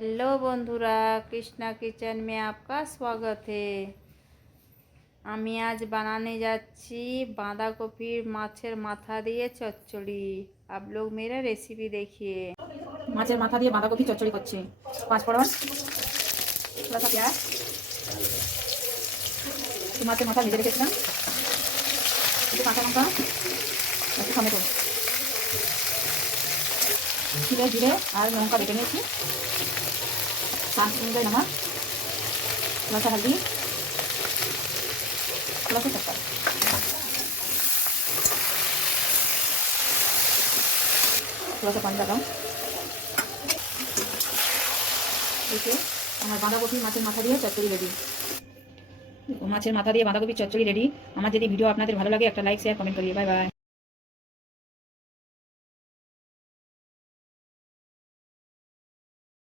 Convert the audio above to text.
Hello बंधुरा Krishna kitchen में आपका स्वागत है। আমি आज बनाने যাচ্ছি বাঁধাকপির মাছের মাথা দিয়ে চচ্চড়ি। आप लोग मेरा रेसिपी देखिए। মাছের মাথা দিয়ে বাঁধাকপি চচ্চড়ি করছি। পাঁচফোড়ন, थोड़ा सा प्याज, মাছের মাথা ভেজে রেখেছিলাম, একটু কাঁচা লঙ্কা, একটু টমেটো, জিরে জিরে আর লঙ্কা বেটে নিয়েছি, स्वाद अनुযায়ী नमक, थोड़ा सा हल्दी, थोड़ा सा शक्कर, थोड़ा सा पानी डालলাম। देखिए আমার বাঁধাকপি মাছের মাথা দিয়ে চচ্চড়ি রেডি। মাছের মাথা দিয়ে বাঁধাকপি চচ্চড়ি রেডি। আমার যদি ভিডিও আপনাদের ভালো লাগে একটা লাইক শেয়ার কমেন্ট করিয়ে। Bye bye.